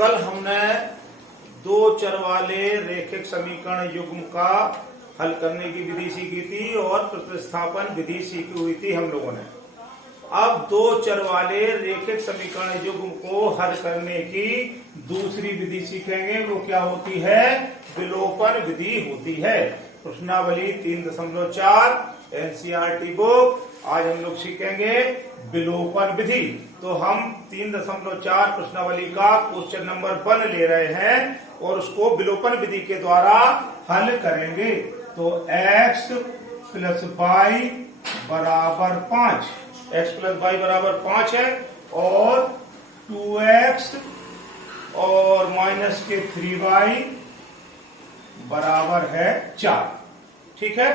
कल हमने दो चर वाले रेखिक समीकरण युग्म का हल करने की विधि सीखी थी और प्रतिस्थापन विधि सीखी हुई थी हम लोगों ने। अब दो चर वाले रेखिक समीकरण युग्म को हल करने की दूसरी विधि सीखेंगे। वो क्या होती है? विलोपन विधि होती है। प्रश्नावली 3.4 एनसीईआरटी बुक। आज हम लोग सीखेंगे विलोपन विधि। तो हम 3.4 प्रश्नावली का क्वेश्चन नंबर 1 ले रहे हैं और उसको विलोपन विधि के द्वारा हल करेंगे। तो x प्लस y बराबर 5, x प्लस y बराबर 5 है और 2x और माइनस के 3y बराबर है 4। ठीक है।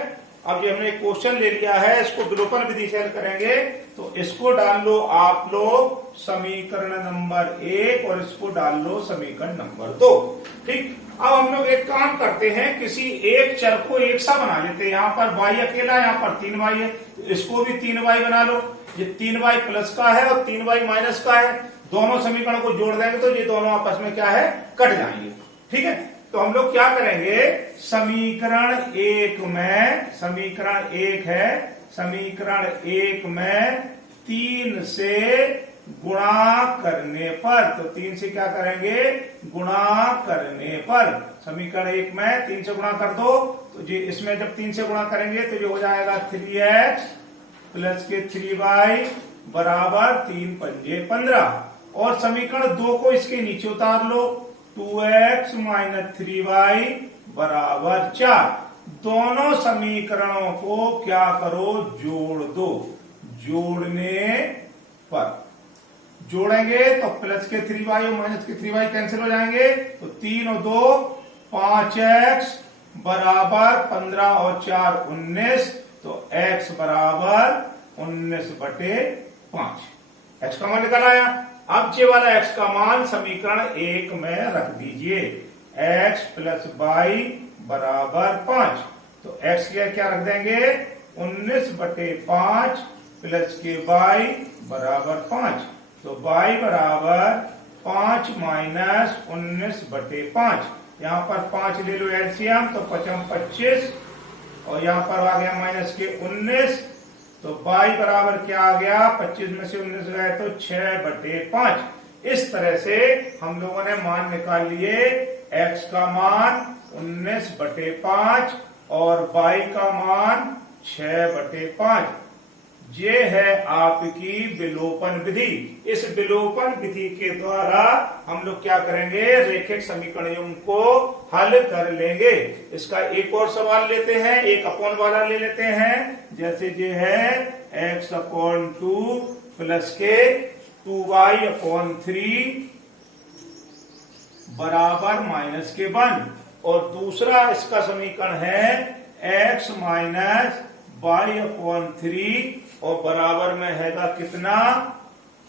अब ये हमने एक क्वेश्चन ले लिया है, इसको विलोपन विधि से हल करेंगे। तो इसको डाल लो आप लोग समीकरण नंबर 1 और इसको डाल लो समीकरण नंबर 2। ठीक। अब हम लोग एक काम करते हैं, किसी एक चर को एक सा बना लेते हैं। यहाँ पर y अकेला, यहाँ पर 3y है, तो इसको भी 3y बना लो। ये 3y प्लस का है और 3y माइनस का है। दोनों समीकरण को जोड़ देंगे तो ये दोनों आपस में क्या है? कट जाएंगे। ठीक है। तो हम लोग क्या करेंगे? समीकरण 1 में, समीकरण 1 है, समीकरण 1 में 3 से गुणा करने पर, तो 3 से क्या करेंगे? गुणा करने पर। समीकरण 1 में 3 से गुणा कर दो तो जी इसमें जब 3 से गुणा करेंगे तो ये हो जाएगा 3x प्लस के 3y बराबर 3 पंजे 15। और समीकरण 2 को इसके नीचे उतार लो, 2x माइनस 3y बराबर 4। दोनों समीकरणों को क्या करो? जोड़ दो। जोड़ने पर जोड़ेंगे तो प्लस के 3y और माइनस के 3y कैंसिल हो जाएंगे। तो 3 और 2 5x बराबर 15 और 4 19। तो x बराबर 19/5। x का मान निकल आया। अब ये वाला x का मान समीकरण 1 में रख दीजिए। x प्लस y बराबर 5। तो x क्या रख देंगे? 19/5 प्लस के y बराबर 5। तो y बराबर 5 माइनस 19/5। यहाँ पर 5 ले लो एलसीएम, तो 5 25 और यहाँ पर आ गया माइनस के 19। तो y बराबर क्या आ गया? 25 में से 19 गए तो 6/5। इस तरह से हम लोगों ने मान निकाल लिए। x का मान 19/5 और y का मान 6/5। ये है आपकी विलोपन विधि। इस विलोपन विधि के द्वारा हम लोग क्या करेंगे? रेखिक समीकरणों को हल कर लेंगे। इसका एक और सवाल लेते हैं, एक अपॉन वाला ले लेते हैं। जैसे ये है x/2 प्लस के 2y/3 बराबर माइनस के 1। और दूसरा इसका समीकरण है x माइनस y/3 और बराबर में हैगा कितना?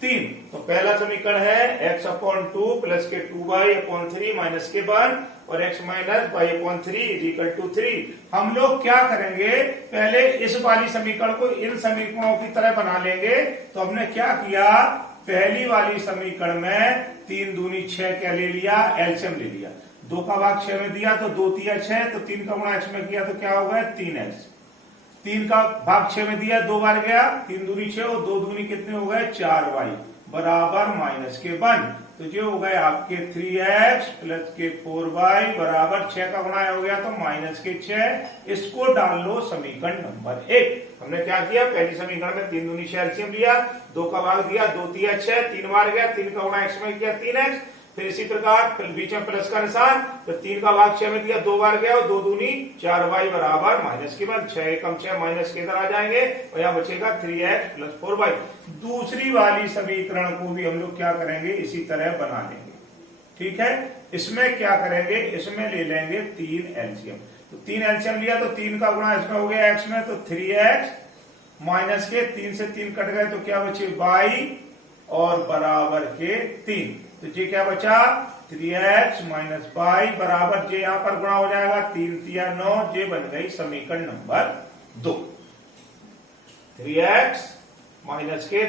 3। तो पहला समीकरण है x/2 प्लस के 2y/3 माइनस के 1 और x माइनस y/3 3। हम लोग क्या करेंगे? पहले इस वाली समीकरण को इन समीकरणों की तरह बना लेंगे। तो हमने क्या किया? पहली वाली समीकरण में 3 दूनी 6 क्या ले लिया? एलसीएम ले लिया। 2 का भाग 6 में दिया तो 2 तिया 6, तो 3 का गुणा x में किया तो क्या हो गया? 3x। 3 का भाग 6 में दिया, 2 बार गया, 3 दूनी 6 और 2 दूनी कितने हो गए? 4y बराबर माइनस के 1। तो ये हो गए आपके 3x प्लस के 4y बराबर 6 का गुणा हो गया तो माइनस के 6। इसको डाल लो समीकरण नंबर 1। हमने क्या किया? पहली समीकरण में 3 दूनी 6 एलसीएम लिया, 2 का भाग दिया, 2 तिया 6, 3 बार गया, 3 का गुणा x में किया 3x। फिर इसी प्रकार बीच में प्लस का निशान, तो 3 का भाग 6 में दिया, 2 बार गया और 2 दूनी 4y बराबर माइनस के 1। 6 एकम 6 माइनस के इधर आ जाएंगे और यहाँ बचेगा 3x प्लस 4y। दूसरी वाली समीकरण को भी हम लोग क्या करेंगे? इसी तरह बना लेंगे। ठीक है। इसमें क्या करेंगे? इसमें ले लेंगे 3 एलसीएम। तो 3 एलसीएम लिया तो 3 का गुणा इसमें हो गया x में, तो 3x माइनस के 3 से 3 कट गए तो क्या बचे? y और बराबर के 3। तो ये क्या बचा? 3x माइनस y बराबर जे यहां पर गुणा हो जाएगा 3 तिया 9। ये बन गई समीकरण नंबर 2। 3x माइनस के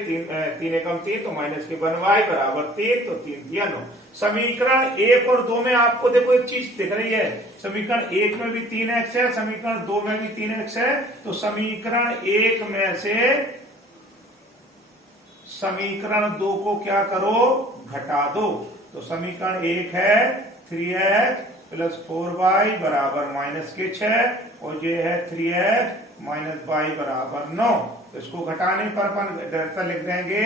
3 एकम 3 तो माइनस के 1y बराबर 3 तो 3 दिया 9। समीकरण 1 और 2 में आपको देखो एक चीज दिख रही है, समीकरण 1 में भी 3x है, समीकरण 2 में भी 3x है। तो समीकरण 1 में से समीकरण 2 को क्या करो, घटा दो। तो समीकरण 1 है 3x प्लस 4y बराबर माइनस के 6 और ये है 3x माइनस y बराबर 9। तो इसको घटाने पर अपन डायरेक्ट लिख देंगे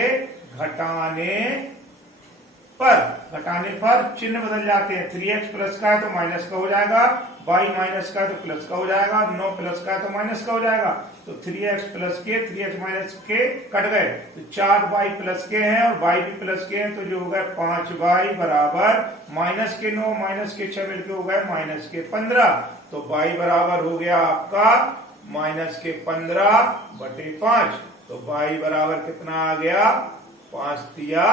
घटाने पर चिन्ह बदल जाते हैं। 3x प्लस का है तो माइनस का हो जाएगा, y माइनस का है तो प्लस का हो जाएगा, 9 प्लस का है तो माइनस का हो जाएगा। तो 3x प्लस के 3x माइनस के कट गए तो 4y प्लस के हैं और y भी प्लस के हैं तो जो हो गए 5y बराबर माइनस के 9 माइनस के 6 मिलके हो गए माइनस के 15। तो y बराबर हो गया आपका माइनस के 15/5। तो y बराबर कितना आ गया, 5 दिया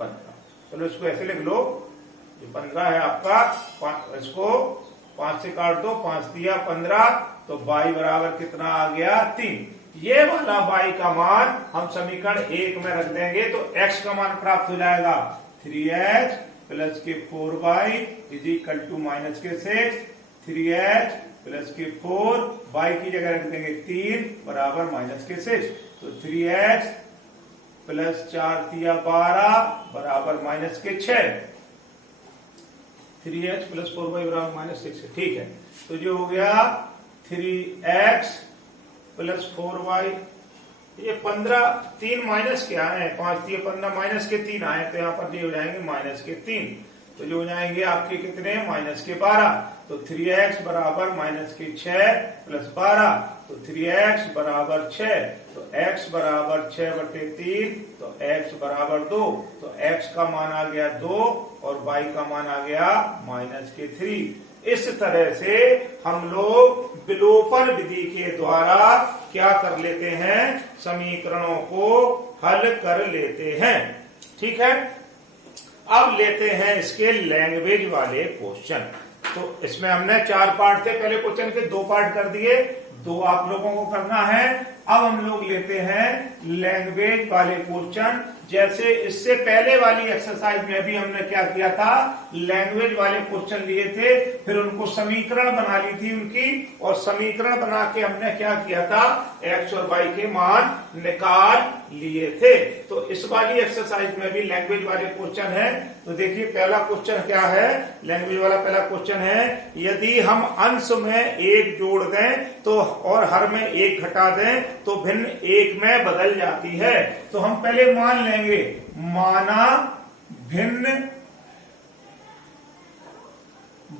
15। चलो इसको ऐसे लिख लो, ये 15 है आपका, इसको 5 से काट दो, 5 दिया 15। तो y बराबर कितना आ गया 3। ये वाला y का मान हम समीकरण 1 में रख देंगे तो x का मान प्राप्त हो जाएगा 3x प्लस के 4y is equal to minus के 6। 3x प्लस के 4 y की जगह रख देंगे 3 बराबर माइनस के 6। तो 3x प्लस 4 दिया 12 बराबर माइनस के 6। 3x प्लस 4y बराबर माइनस 6। ठीक है, तो जो हो गया 3x प्लस 4y, ये 15 3 माइनस के आए हैं, 5 दिए 15 माइनस के 3 आए तो यहाँ पर ये हो जाएंगे माइनस के 3। तो जो हो जाएंगे आपके कितने, माइनस के 12। तो 3x बराबर माइनस के 6 प्लस 12 तो 3x बराबर 6। तो x बराबर 6/3 तो x बराबर 2। तो x का मान आ गया 2 और y का मान आ गया माइनस के 3। इस तरह से हम लोग विलोपन विधि के द्वारा क्या कर लेते हैं, समीकरणों को हल कर लेते हैं। ठीक है, अब लेते हैं इसके लैंग्वेज वाले क्वेश्चन। तो इसमें हमने 4 पार्ट थे, पहले क्वेश्चन के 2 पार्ट कर दिए, 2 आप लोगों को करना है। अब हम लोग लेते हैं लैंग्वेज वाले क्वेश्चन। जैसे इससे पहले वाली एक्सरसाइज में भी हमने क्या किया था, लैंग्वेज वाले क्वेश्चन लिए थे, फिर उनको समीकरण बना ली थी उनकी, और समीकरण बना के हमने क्या किया था, x और y के मान निकाल लिए थे। तो इस वाली एक्सरसाइज में भी लैंग्वेज वाले क्वेश्चन है। तो देखिए पहला क्वेश्चन क्या है, लैंग्वेज वाला पहला क्वेश्चन है, यदि हम अंश में 1 जोड़ दें तो और हर में 1 घटा दें तो भिन्न 1 में बदल जाती है। तो हम पहले मान लेंगे, माना भिन्न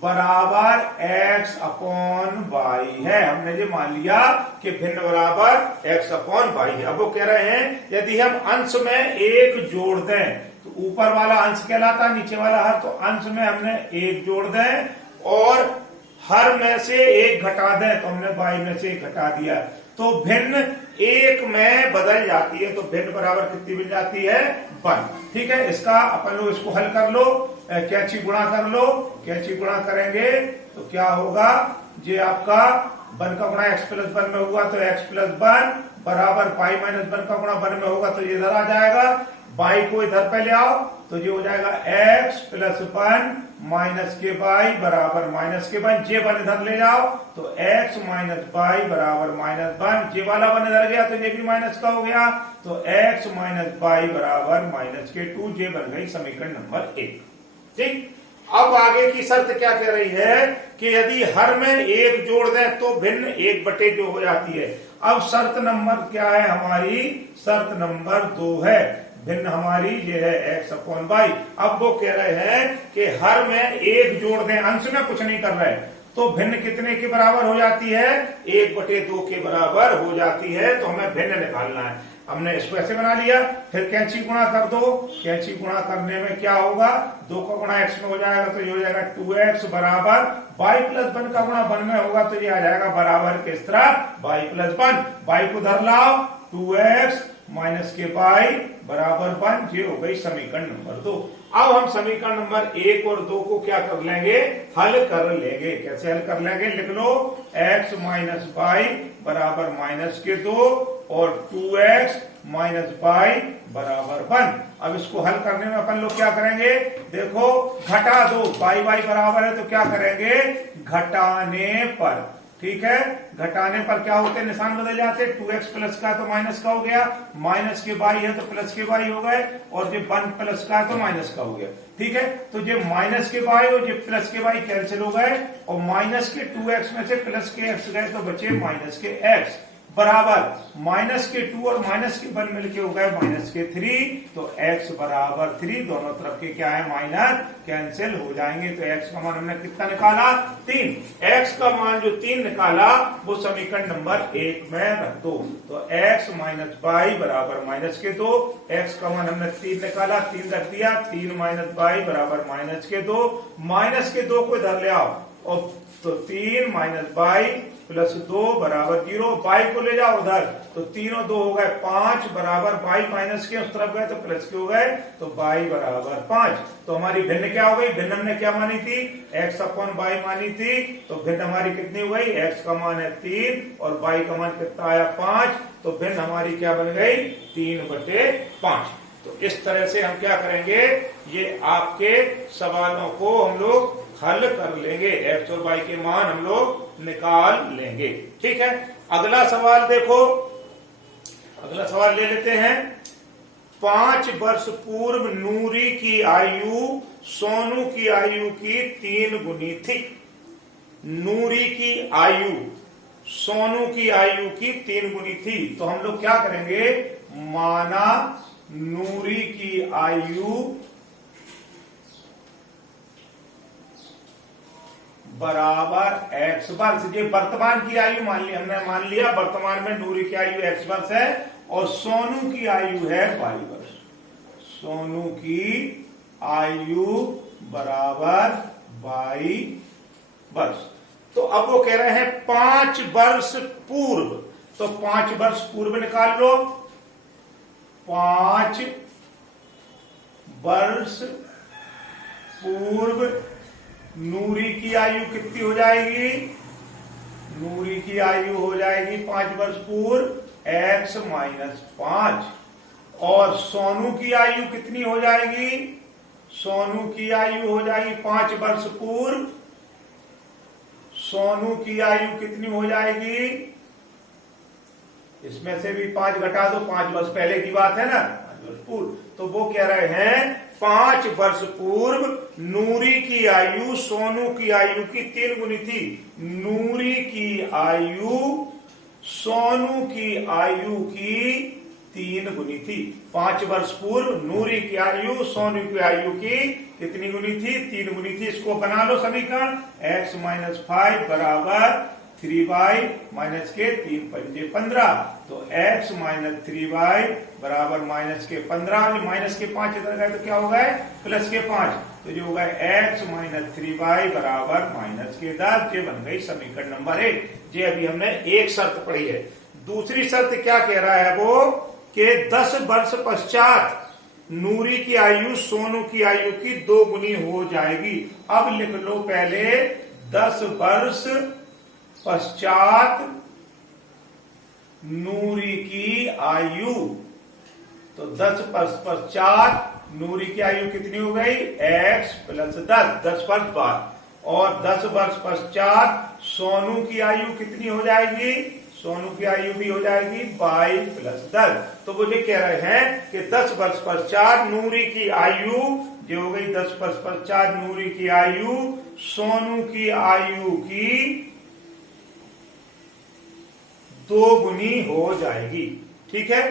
बराबर x अपॉन y है। हमने ये मान लिया कि भिन्न बराबर x अपॉन y है। अब वो कह रहे हैं यदि हम अंश में 1 जोड़ दें तो ऊपर वाला अंश कहलाता, नीचे वाला हर, तो अंश में हमने 1 जोड़ दें और हर में से 1 घटा दें तो हमने y में से 1 घटा दिया तो भिन्न 1 में बदल जाती है। तो भिन्न बराबर कितनी मिल जाती है, 1। ठीक है, इसका अपन लोग इसको हल कर लो, कैंची गुणा कर लो। कैंची गुणा करेंगे तो क्या होगा, ये आपका 1 का गुणा x प्लस 1 में होगा तो x प्लस 1 बराबर y माइनस 1 का गुणा 1 में होगा तो ये इधर आ जाएगा, y को इधर पे ले आओ तो ये हो जाएगा x प्लस 1 माइनस के y बराबर माइनस के 1। जे 1 इधर ले जाओ तो x माइनस y बराबर माइनस 1। जे वाला 1 इधर गया तो ये भी माइनस का हो गया तो x माइनस y बराबर माइनस के 2। जे बन गई समीकरण नंबर 1। ठीक, अब आगे की शर्त क्या कह रही है कि यदि हर में 1 जोड़ दें तो भिन्न 1/2 हो जाती है। अब शर्त नंबर क्या है हमारी, शर्त नंबर 2 है, भिन्न हमारी ये है x अपॉन y। अब वो कह रहे हैं कि हर में 1 जोड़ दें, अंश में कुछ नहीं कर रहे, तो भिन्न कितने के बराबर हो जाती है, 1/2 के बराबर हो जाती है। तो हमें भिन्न निकालना है। हमने इसको ऐसे बना लिया, फिर कैंची गुणा कर दो। कैंची गुणा करने में क्या होगा, 2 का गुणा x में हो जाएगा तो ये हो जाएगा 2x बराबर y प्लस 1 का गुणा 1 में होगा तो ये आ जाएगा बराबर किस तरह, y प्लस 1। y को धर लाओ, 2x माइनस के y बराबर 1। ये हो गई समीकरण नंबर 2। अब हम समीकरण नंबर 1 और 2 को क्या कर लेंगे, हल कर लेंगे। कैसे हल कर लेंगे, लिख लो, x माइनस y बराबर माइनस के 2 और 2x माइनस y बराबर 1। अब इसको हल करने में अपन लोग क्या करेंगे, देखो घटा दो, y बराबर है तो क्या करेंगे, घटाने पर, ठीक है, घटाने पर क्या होते हैं, निशान बदल जाते हैं। 2x प्लस का तो माइनस का हो गया, माइनस के y है तो प्लस के y हो गए, और जो 1 प्लस का है तो माइनस का हो गया, ठीक है। तो जो माइनस के y और जो प्लस के y कैंसिल हो गए, और माइनस के 2x में से प्लस के x गए तो बचे माइनस के x, बराबर माइनस के 2 और माइनस के 1 मिलके हो गए माइनस के 3, तो x बराबर 3, दोनों तरफ के क्या है, माइनस, कैंसिल हो जाएंगे। तो x का मान हमने कितना निकाला, 3। x का मान जो 3 निकाला वो समीकरण नंबर 1 में रख दो। तो x माइनस y बराबर माइनस के 2, x का मान हमने 3 निकाला, 3 रख दिया, 3 माइनस y बराबर माइनस के 2, माइनस के 2 को इधर ले आओ, और तो 3 माइनस y प्लस 2 बराबर 0, y को ले जाओ उधर, तो 3 और 2 हो गए 5, बराबर y माइनस के उस तरफ गए तो प्लस के हो गए, तो y बराबर 5। तो हमारी भिन्न क्या हो गई, भिन्न हमने क्या मानी थी, x अपन y मानी थी, तो भिन्न हमारी कितनी हो गई, x का मान है 3 और y का मान कितना आया 5, तो भिन्न हमारी क्या बन गई, 3/5। तो इस तरह से हम क्या करेंगे, ये आपके सवालों को हम लोग हल कर लेंगे, x और y के मान हम लोग निकाल लेंगे, ठीक है। अगला सवाल देखो, अगला सवाल ले लेते हैं। 5 वर्ष पूर्व नूरी की आयु सोनू की आयु की 3 गुनी थी। नूरी की आयु सोनू की आयु की 3 गुनी थी, तो हम लोग क्या करेंगे, माना नूरी की आयु बराबर x वर्ष, ये वर्तमान की आयु मान लिया हमने, मान लिया वर्तमान में नूरी की आयु x वर्ष है और सोनू की आयु है y वर्ष। सोनू की आयु बराबर y वर्ष। तो अब वो कह रहे हैं 5 वर्ष पूर्व, तो 5 वर्ष पूर्व निकाल लो। 5 वर्ष पूर्व नूरी की आयु कितनी हो जाएगी, नूरी की आयु हो जाएगी 5 वर्ष पूर्व x माइनस 5, और सोनू की आयु कितनी हो जाएगी, सोनू की आयु हो जाएगी 5 वर्ष पूर्व, सोनू की आयु कितनी हो जाएगी, इसमें से भी 5 घटा दो, 5 वर्ष पहले की बात है ना, 5 वर्ष पूर्व। तो वो कह रहे हैं 5 वर्ष पूर्व नूरी की आयु सोनू की आयु की 3 गुनी थी। नूरी की आयु सोनू की आयु की 3 गुनी थी। 5 वर्ष पूर्व नूरी की आयु सोनू की आयु की कितनी गुनी थी, 3 गुनी थी। इसको बना लो समीकरण, x माइनस 5 बराबर 3y माइनस के 3 पंजे 15, तो x माइनस 3y बराबर माइनस के 15, माइनस के 5 इधर गए तो क्या हो गए, प्लस के 5, तो जो होगा x माइनस 3y बराबर माइनस के 10। ये बन गई समीकरण नंबर 1। ये अभी हमने एक शर्त पढ़ी है। दूसरी शर्त क्या कह रहा है वो, कि 10 वर्ष पश्चात नूरी की आयु सोनू की आयु की 2 गुनी हो जाएगी। अब लिख लो पहले 10 वर्ष पश्चात नूरी की आयु, तो 10 वर्ष पश्चात नूरी की आयु कितनी हो गई, x प्लस 10 वर्ष बाद, और 10 वर्ष पश्चात सोनू की आयु कितनी हो जाएगी, सोनू की आयु भी हो जाएगी y प्लस 10। तो वो ये कह रहे हैं कि 10 वर्ष पश्चात नूरी की आयु जो हो गई, 10 वर्ष पश्चात नूरी की आयु सोनू की आयु की 2 गुनी हो जाएगी, ठीक है।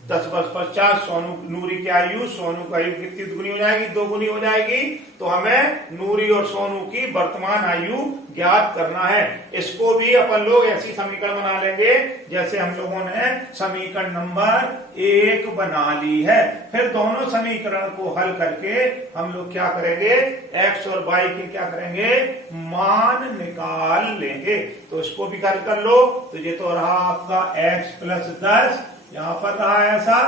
10 वर्ष पश्चात सोनू नूरी की आयु सोनू की आयु कितनी गुनी हो जाएगी, 2 गुनी हो जाएगी। तो हमें नूरी और सोनू की वर्तमान आयु ज्ञात करना है। इसको भी अपन लोग ऐसी समीकरण बना लेंगे जैसे हम लोगों ने समीकरण नंबर 1 बना ली है। फिर दोनों समीकरण को हल करके हम लोग क्या करेंगे, x और y के क्या करेंगे, मान निकाल लेंगे। तो इसको भी हल कर लो। तो ये तो रहा आपका x प्लस 10, यहां पर रहा ऐसा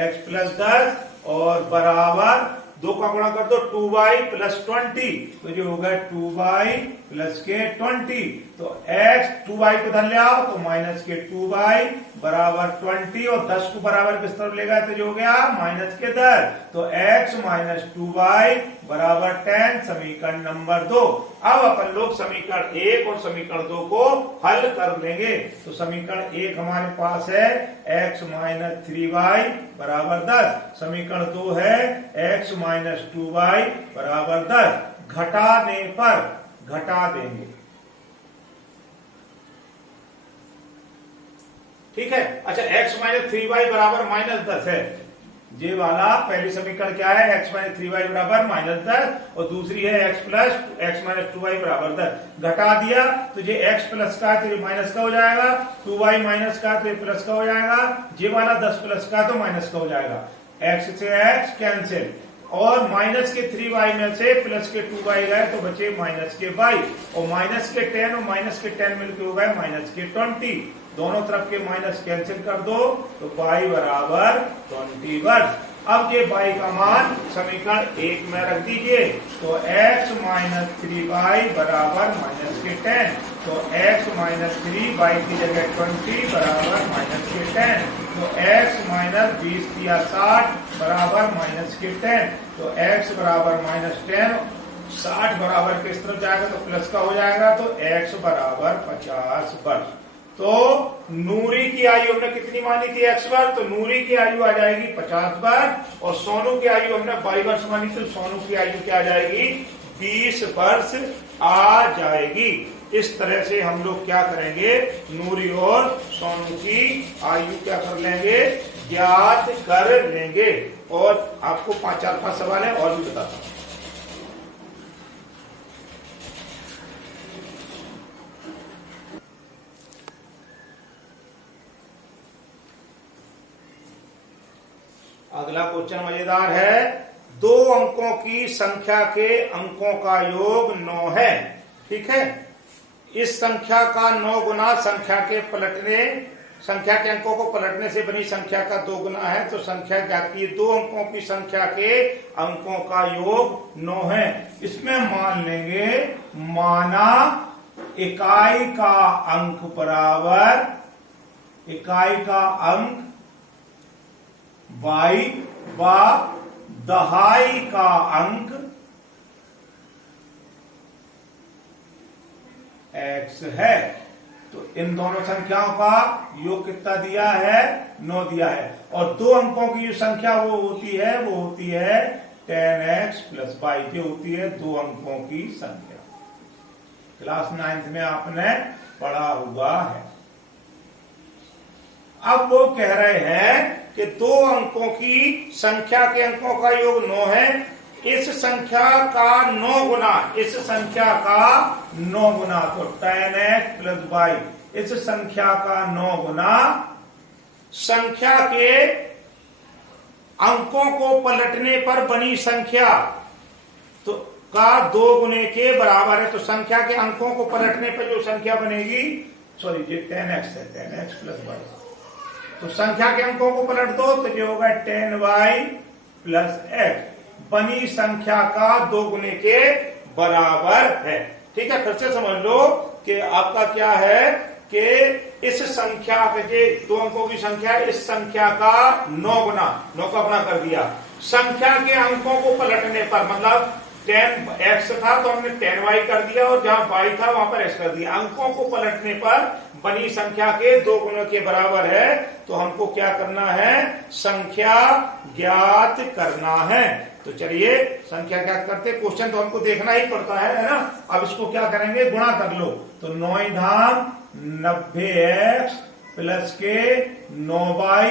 x प्लस 10 और बराबर 2 का गुणा कर दो 2y प्लस 20, तो जो होगा 2y प्लस के 20। तो x 2y को धर ले आओ तो माइनस के 2y बराबर 20 और 10 को बराबर किस तरफ ले गए तो जो हो गया माइनस के 10। तो x माइनस 2y बराबर 10 समीकरण नंबर 2। अब अपन लोग समीकरण 1 और समीकरण 2 को हल कर लेंगे। तो समीकरण 1 हमारे पास है x माइनस 3y बराबर 10। समीकरण 2 है x माइनस 2y बराबर 10। घटाने पर घटा देंगे, ठीक है। अच्छा x माइनस 3y बराबर माइनस 10 है, ये वाला पहली समीकरण क्या है x माइनस 3y बराबर माइनस 10 और दूसरी है x माइनस 2y बराबर 10। घटा दिया तो ये x प्लस का है तो ये माइनस का हो जाएगा, 2y माइनस का तो ये प्लस का हो जाएगा, ये वाला 10 प्लस का तो माइनस का हो जाएगा। x से x कैंसिल और माइनस के 3y में से प्लस के 2y गए तो बचे माइनस के y और माइनस के 10 और माइनस के 10 मिलकर हो गए माइनस के 20। दोनों तरफ के माइनस कैंसिल कर दो तो y बराबर 20 वर्ष। अब ये y का मान समीकरण 1 में रख दीजिए तो x माइनस 3y बराबर माइनस के 10। तो x माइनस 3y की जगह 20 बराबर माइनस के 10। तो x माइनस 20 या 60 बराबर माइनस के 10। तो x बराबर माइनस 10, 60 बराबर किस तरफ जाएगा तो प्लस का हो जाएगा तो x बराबर 50 वर्ष। तो नूरी की आयु हमने कितनी मानी थी x वर्ष, तो नूरी की आयु आ जाएगी 50 वर्ष और सोनू की आयु हमने 22 वर्ष मानी तो सोनू की आयु क्या आ जाएगी 20 वर्ष आ जाएगी। इस तरह से हम लोग क्या करेंगे नूरी और सोनू की आयु क्या कर लेंगे ज्ञात कर लेंगे। और आपको 4-5 सवाल है और भी बताता हूं। अगला क्वेश्चन मजेदार है। 2 अंकों की संख्या के अंकों का योग 9 है, ठीक है। इस संख्या का 9 गुना संख्या के अंकों को पलटने से बनी संख्या का 2 गुना है। तो संख्या क्या की 2 अंकों की संख्या के अंकों का योग 9 है। इसमें मान लेंगे माना इकाई का अंक बराबर इकाई का अंक y व दहाई का अंक x है। तो इन दोनों संख्याओं का योग कितना दिया है 9 दिया है। और 2 अंकों की जो संख्या वो होती है 10x प्लस y, जो होती है 2 अंकों की संख्या। क्लास 9th में आपने पढ़ा हुआ है। अब वो कह रहे हैं कि 2 अंकों की संख्या के अंकों का योग 9 है। इस संख्या का 9 गुना तो 10x प्लस y, इस संख्या का 9 गुना संख्या के अंकों को पलटने पर बनी संख्या तो का 2 गुने के बराबर है। तो संख्या के अंकों को पलटने पर जो संख्या बनेगी, सॉरी ये 10x है, 10x प्लस y। तो संख्या के अंकों को पलट दो तो ये होगा 10y प्लस x, बनी संख्या का 2 गुने के बराबर है। ठीक है, फिर से समझ लो कि आपका क्या है कि इस संख्या के 2 अंकों की संख्या, इस संख्या का 9 गुना, 9 का गुना कर दिया। संख्या के अंकों को पलटने पर, मतलब 10x था तो हमने 10y कर दिया और जहां y था वहां पर x कर दिया। अंकों को पलटने पर बनी संख्या के 2 गुणों के बराबर है। तो हमको क्या करना है, संख्या ज्ञात करना है। तो चलिए संख्या ज्ञात करते। क्वेश्चन तो हमको देखना ही पड़ता है ना। अब इसको क्या करेंगे, गुणा कर लो। तो 9 धाम 90x प्लस के 9y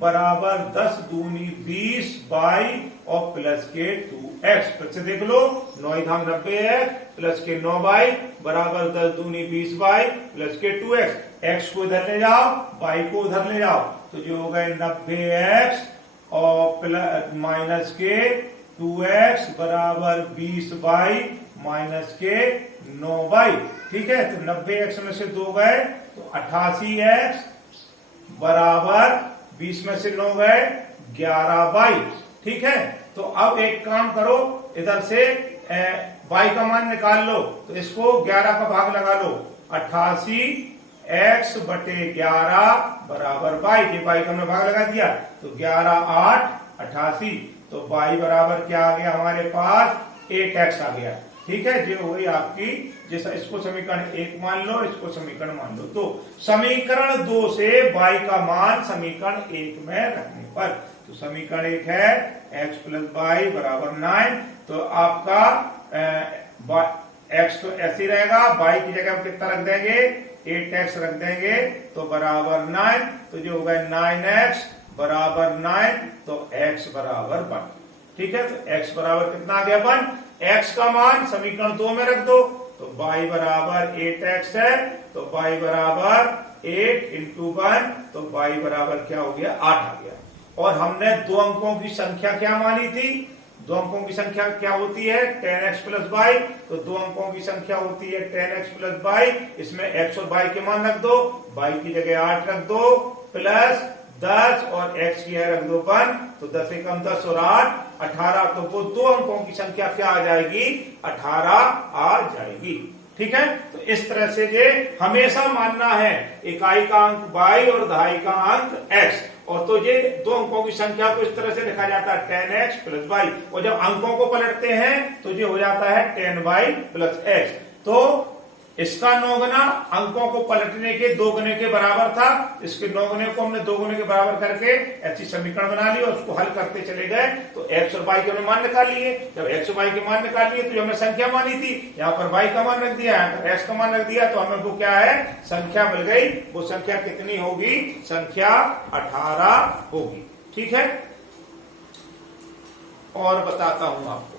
बराबर 10 दूनी 20y और प्लस के 2x। फिर से देख लो, 9 धाम 90x प्लस के 9y बराबर 10 दूनी 20y प्लस के 2x। x को इधर ले जाओ, y को उधर ले जाओ, तो जो हो गए 90x और प्लस माइनस के 2x बराबर 20y माइनस के 9y। ठीक है, तो 90x में से 2 गए तो 88x बराबर 20 में से 9 गए 11y। ठीक है, तो अब एक काम करो, इधर से y का मान निकाल लो, तो इसको 11 का भाग लगा लो, 88 x बटे 11 बराबर y। ये y का हमने भाग लगा दिया, तो 11 8 88, तो y बराबर क्या आ गया हमारे पास 8x आ गया। ठीक है, जो हो गई आपकी, जैसा इसको समीकरण 1 मान लो, इसको समीकरण मान लो। तो समीकरण 2 से y का मान समीकरण 1 में रखने पर, तो समीकरण 1 है x प्लस y बराबर 9, तो आपका x तो ऐसे ही रहेगा, y की जगह हम कितना रख देंगे 8x रख देंगे, तो बराबर 9, तो जो होगा 9x बराबर 9, तो x बराबर 1। ठीक है, तो x बराबर कितना आ गया 1। x का मान समीकरण 2 में रख दो, तो y बराबर 8x है, तो y बराबर 8 इंटू 1, तो y बराबर क्या हो गया 8 आ गया। और हमने दो अंकों की संख्या क्या मानी थी, दो अंकों की संख्या क्या होती है 10x प्लस y, तो दो अंकों की संख्या होती है 10x प्लस y। इसमें x और y के मान रख दो, y की जगह 8 रख दो, प्लस 10 और x की है रख दो 1, तो 10 एकम 10 और 8 18, तो वो दो अंकों की संख्या क्या आ जाएगी 18 आ जाएगी। ठीक है, तो इस तरह से ये हमेशा मानना है इकाई का अंक y और दहाई का अंक x, और तो ये दो अंकों की संख्या को इस तरह से लिखा जाता है 10x प्लस y, और जब अंकों को पलटते हैं तो ये हो जाता है 10y प्लस x। तो इसका 9 गुना अंकों को पलटने के 2 गुने के बराबर था, इसके 9 गुने को हमने 2 गुने के बराबर करके ऐसी समीकरण बना ली और उसको हल करते चले गए, तो x और y के हमने मान निकाल लिए। जब x और y के मान निकाल लिए तो जो हमने संख्या मानी थी, यहाँ पर y का मान रख दिया, यहाँ पर x का मान रख दिया, तो हमें वो क्या है संख्या मिल गई। वो संख्या कितनी होगी, संख्या 18 होगी। ठीक है, और बताता हूं आपको,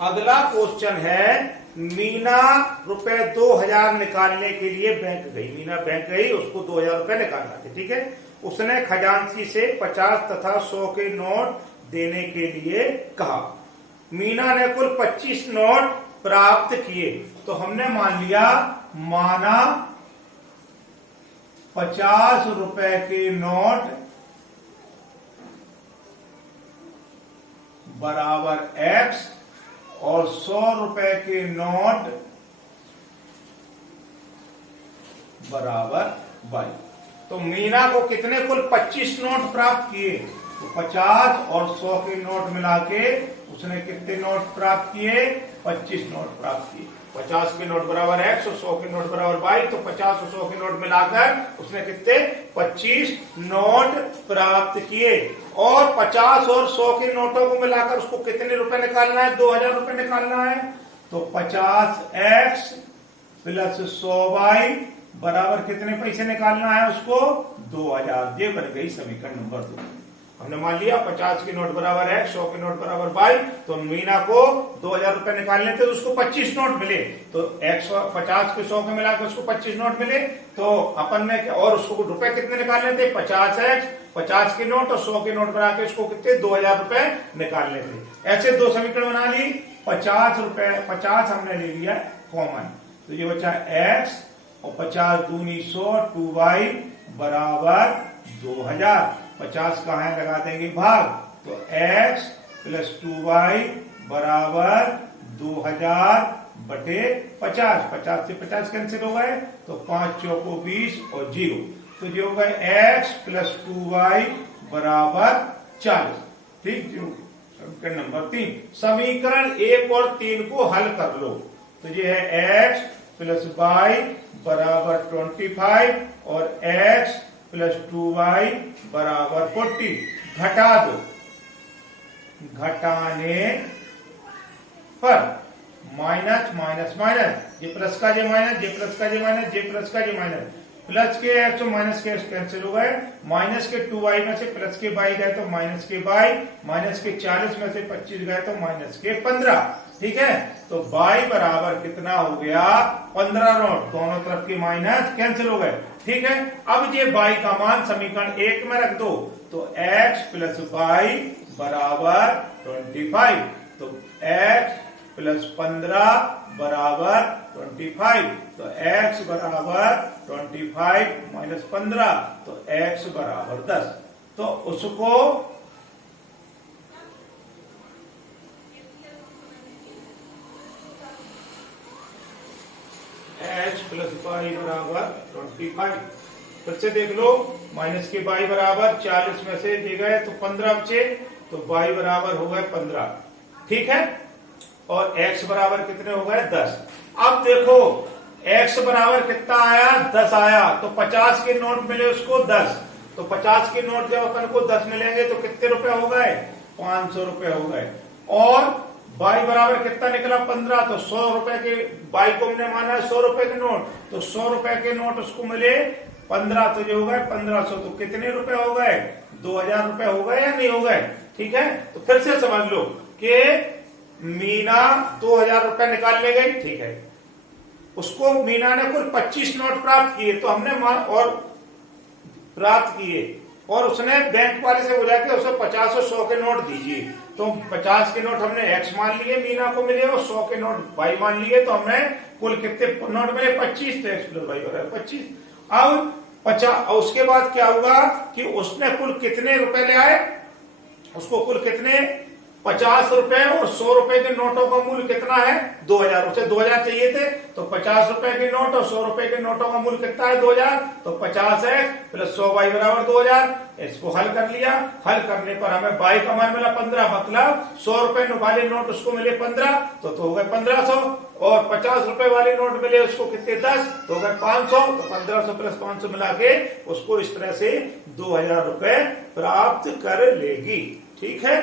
अगला क्वेश्चन है, मीना रुपए 2000 निकालने के लिए बैंक गई। मीना बैंक गई, उसको 2000 रुपए निकालना थे। ठीक है, उसने खजांची से 50 तथा 100 के नोट देने के लिए कहा। मीना ने कुल 25 नोट प्राप्त किए, तो हमने मान लिया, माना 50 रुपए के नोट बराबर x और 100 रुपए के नोट बराबर y। तो मीना को कितने कुल 25 नोट प्राप्त किए, तो 50 और 100 के नोट मिला के उसने कितने नोट प्राप्त किए, 25 नोट प्राप्त किए। 50 के नोट बराबर x और 100 के नोट बराबर y, तो 50 और 100 के नोट मिलाकर उसने कितने 25 नोट प्राप्त किए। और 50 और 100 के नोटों को मिलाकर उसको कितने रुपए निकालना है, 2000 रुपए निकालना है। तो 50x प्लस 100y बराबर कितने पैसे निकालना है उसको, 2000। ये बन गई समीकरण नंबर 2। हमने मान लिया 50 के नोट बराबर x, 100 के नोट बराबर y, तो मीना को 2000 रुपए निकालने थे, तो उसको 25 नोट मिले। तो x 50 के 100 के मिलाकर उसको 25 नोट मिले, तो अपन ने, और उसको रुपए कितने निकालने थे, 50x 50 के नोट और 100 के नोट बना के उसको कितने 2000 रुपए निकालने थे। ऐसे दो समीकरण बना ली। 50 रुपए 50 हमने ले लिया कॉमन, तो ये बचा x और 50 दूनी 100, 2y बराबर 2000। 50 कहाँ है, लगा देंगे भाग, तो x प्लस 2y बराबर 2000 बटे 50। 50 से 50 कैंसिल हो गए, तो 5 चौको 20 और 0, तो जो हो गए x प्लस 2y बराबर 40। ठीक, समीकरण नंबर 3। समीकरण 1 और 3 को हल कर लो, तो ये है x प्लस y बराबर 25 और x प्लस 2y बराबर 40। घटा दो, घटाने पर माइनस माइनस माइनस, ये प्लस का ये माइनस, ये प्लस का ये माइनस, ये प्लस का ये माइनस, प्लस के x और माइनस के x कैंसिल हो गए। माइनस के 2y में से प्लस के y गए तो माइनस के y, माइनस के 40 में से 25 गए तो माइनस के 15। ठीक है, तो y बराबर कितना हो गया 15 नोट, दोनों तरफ के माइनस कैंसिल हो गए। ठीक है, अब ये y का मान समीकरण 1 में रख दो, तो x प्लस y बराबर 25, तो x प्लस 15 बराबर 25। तो x बराबर 25 माइनस 15, तो x बराबर 10। तो उसको h प्लस y बराबर 25। फिर से देख लो, माइनस के y बराबर 40 में से दे गए तो 15 बचे, तो y बराबर हो गए 15। ठीक है, और x बराबर कितने हो गए 10। अब देखो x बराबर कितना आया 10 आया, तो 50 के नोट मिले उसको 10, तो 50 के नोट जब अपन को 10 मिलेंगे तो कितने रुपए हो गए 500 रुपए हो गए। और y बराबर कितना निकला 15, तो 100 रुपए के y को हमने माना है 100 रुपए के नोट, तो 100 रुपए के नोट उसको मिले 15, तो ये हो गए 1500। तो कितने रुपए हो गए 2000 रुपए हो गए या नहीं हो गए। ठीक है, तो फिर से समझ लो कि मीना 2000 रुपए निकालने गई। ठीक है, उसको मीना ने कुल 25 नोट प्राप्त किए, तो हमने और प्राप्त किए, और उसने बैंक वाले से बोला कि उसे 50 और 100 के नोट दीजिए। तो 50 के नोट हमने x मान लिए मीना को मिले, और 100 के नोट y मान लिए, तो हमें कुल कितने नोट मिले 25। तो x प्लस y बराबर 25। अब 50, उसके बाद क्या हुआ कि उसने कुल कितने रुपए ले आए, उसको कुल कितने 50 रुपए और 100 रुपए के नोटों का मूल्य कितना है 2000। उसे 2000 चाहिए थे, तो 50 रुपए के नोट और 100 रुपए के नोटों का मूल्य कितना है 2000, तो 50x प्लस 100y बराबर 2000। इसको हल कर लिया, हल करने पर हमें y का मान मिला 15, मतलब 100 रुपए वाले नोट उसको मिले 15, तो हो गए 1500, और 50 रुपए वाले नोट मिले उसको कितने 10, तो हो गए 500। तो 1500 प्लस 500 मिला के उसको इस तरह से 2000 रुपए प्राप्त कर लेगी। ठीक है।